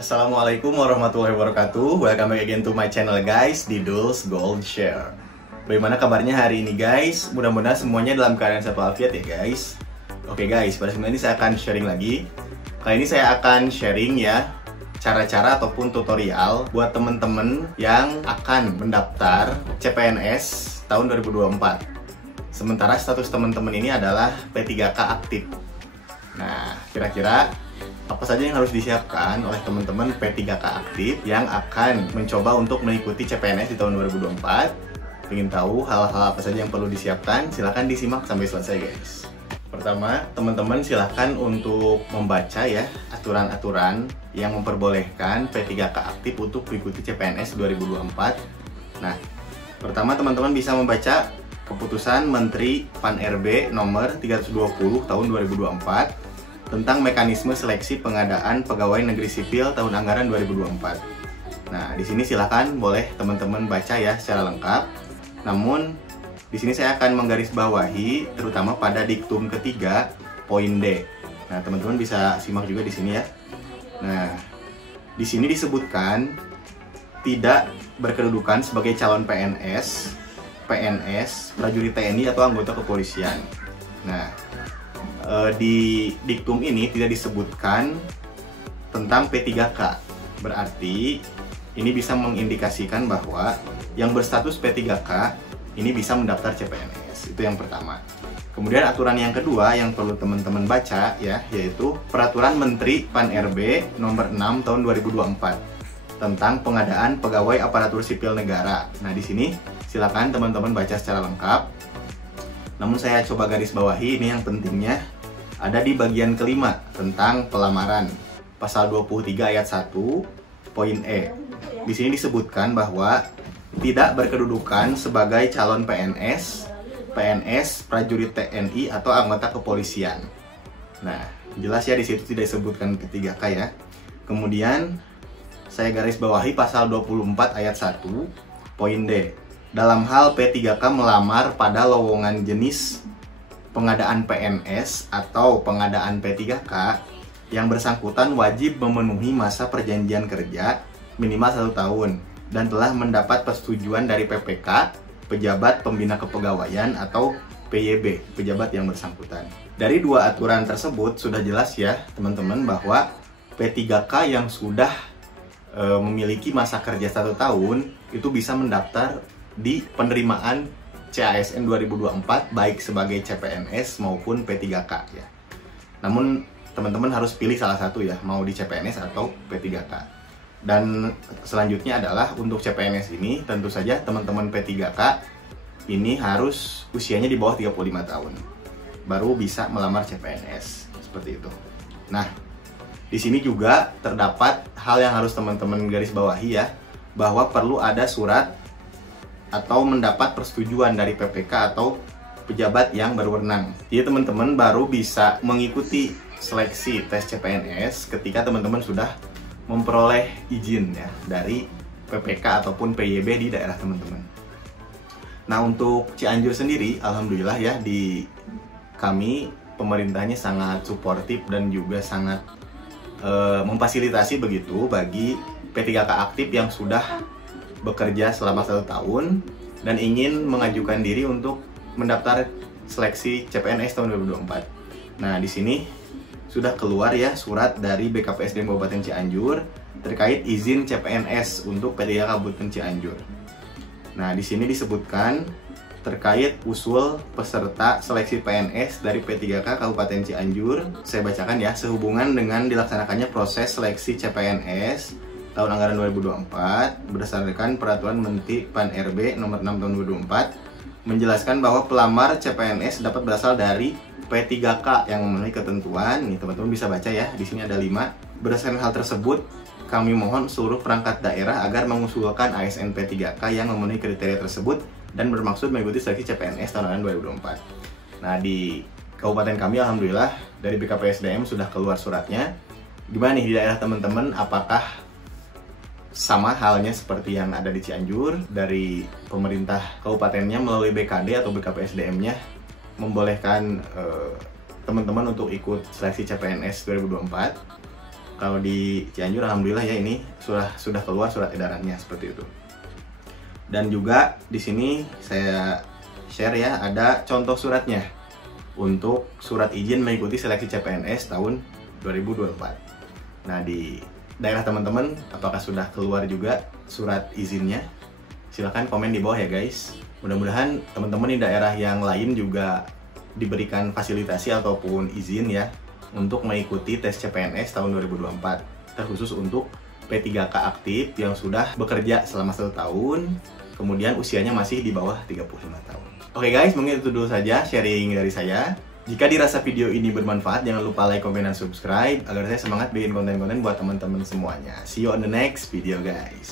Assalamualaikum warahmatullahi wabarakatuh. Welcome back again to my channel guys, di Dul's Gold Share. Bagaimana kabarnya hari ini guys? Mudah-mudahan semuanya dalam keadaan sehat walafiat ya guys. Oke guys, pada kesempatan ini saya akan sharing lagi. Kali ini saya akan sharing ya cara-cara ataupun tutorial buat temen-temen yang akan mendaftar CPNS tahun 2024. Sementara status teman-teman ini adalah P3K aktif. Nah, kira-kira apa saja yang harus disiapkan oleh teman-teman P3K aktif yang akan mencoba untuk mengikuti CPNS di tahun 2024? Ingin tahu hal-hal apa saja yang perlu disiapkan? Silahkan disimak sampai selesai guys. Pertama, teman-teman silahkan untuk membaca ya aturan-aturan yang memperbolehkan P3K aktif untuk mengikuti CPNS 2024. Nah, pertama teman-teman bisa membaca Keputusan Menteri Pan-RB nomor 320 tahun 2024 tentang mekanisme seleksi pengadaan pegawai negeri sipil tahun anggaran 2024. Nah, di sini silakan boleh teman-teman baca ya secara lengkap. Namun, di sini saya akan menggarisbawahi terutama pada diktum ketiga poin D. Nah, teman-teman bisa simak juga di sini ya. Nah, di sini disebutkan tidak berkedudukan sebagai calon PNS, prajurit TNI atau anggota kepolisian. Nah, di diktum ini tidak disebutkan tentang P3K. Berarti ini bisa mengindikasikan bahwa yang berstatus P3K ini bisa mendaftar CPNS. Itu yang pertama. Kemudian aturan yang kedua yang perlu teman-teman baca ya, yaitu Peraturan Menteri Pan-RB nomor 6 tahun 2024 tentang pengadaan pegawai aparatur sipil negara. Nah, di sini silakan teman-teman baca secara lengkap. Namun saya coba garis bawahi ini yang pentingnya ada di bagian kelima tentang pelamaran. Pasal 23 ayat 1 poin E. Di sini disebutkan bahwa tidak berkedudukan sebagai calon PNS, prajurit TNI atau anggota kepolisian. Nah, jelas ya di situ tidak disebutkan P3K ya. Kemudian saya garis bawahi pasal 24 ayat 1 poin D. Dalam hal P3K melamar pada lowongan jenis pengadaan PNS atau pengadaan P3K, yang bersangkutan wajib memenuhi masa perjanjian kerja minimal 1 tahun dan telah mendapat persetujuan dari PPK, pejabat pembina kepegawaian atau PYB, pejabat yang bersangkutan. Dari dua aturan tersebut sudah jelas ya teman-teman bahwa P3K yang sudah memiliki masa kerja 1 tahun itu bisa mendaftar di penerimaan CASN 2024 baik sebagai CPNS maupun P3K ya. Namun teman-teman harus pilih salah satu ya, mau di CPNS atau P3K. Dan selanjutnya adalah untuk CPNS ini tentu saja teman-teman P3K ini harus usianya di bawah 35 tahun baru bisa melamar CPNS seperti itu. Nah, di sini juga terdapat hal yang harus teman-teman garis bawahi ya, bahwa perlu ada surat atau mendapat persetujuan dari PPK atau pejabat yang berwenang. Jadi teman-teman baru bisa mengikuti seleksi tes CPNS ketika teman-teman sudah memperoleh izin ya dari PPK ataupun PYB di daerah teman-teman. Nah, untuk Cianjur sendiri alhamdulillah ya, di kami pemerintahnya sangat suportif dan juga sangat memfasilitasi begitu bagi P3K aktif yang sudah bekerja selama 1 tahun dan ingin mengajukan diri untuk mendaftar seleksi CPNS tahun 2024. Nah, di sini sudah keluar ya surat dari BKPSDM Kabupaten Cianjur terkait izin CPNS untuk P3K Kabupaten Cianjur. Nah, di sini disebutkan terkait usul peserta seleksi PNS dari P3K Kabupaten Cianjur. Saya bacakan ya, sehubungan dengan dilaksanakannya proses seleksi CPNS tahun anggaran 2024 berdasarkan Peraturan Menteri Pan-RB nomor 6 tahun 2024 menjelaskan bahwa pelamar CPNS dapat berasal dari P3K yang memenuhi ketentuan. Nih teman-teman bisa baca ya, di sini ada 5. Berdasarkan hal tersebut, kami mohon seluruh perangkat daerah agar mengusulkan ASN P3K yang memenuhi kriteria tersebut dan bermaksud mengikuti seleksi CPNS tahun anggaran 2024. Nah, di kabupaten kami alhamdulillah dari BKPSDM sudah keluar suratnya. Gimana nih di daerah teman-teman, apakah sama halnya seperti yang ada di Cianjur, dari pemerintah kabupatennya melalui BKD atau BKPSDM-nya membolehkan teman-teman untuk ikut seleksi CPNS 2024? Kalau di Cianjur alhamdulillah ya ini sudah keluar surat edarannya seperti itu. Dan juga di sini saya share ya, ada contoh suratnya untuk surat izin mengikuti seleksi CPNS tahun 2024. Nah, di daerah teman-teman apakah sudah keluar juga surat izinnya? Silahkan komen di bawah ya guys. Mudah-mudahan teman-teman di daerah yang lain juga diberikan fasilitasi ataupun izin ya untuk mengikuti tes CPNS tahun 2024, terkhusus untuk P3K aktif yang sudah bekerja selama 1 tahun, kemudian usianya masih di bawah 35 tahun. Oke guys, mungkin itu dulu saja sharing dari saya. Jika dirasa video ini bermanfaat, jangan lupa like, komen, dan subscribe agar saya semangat bikin konten-konten buat teman-teman semuanya. See you on the next video guys.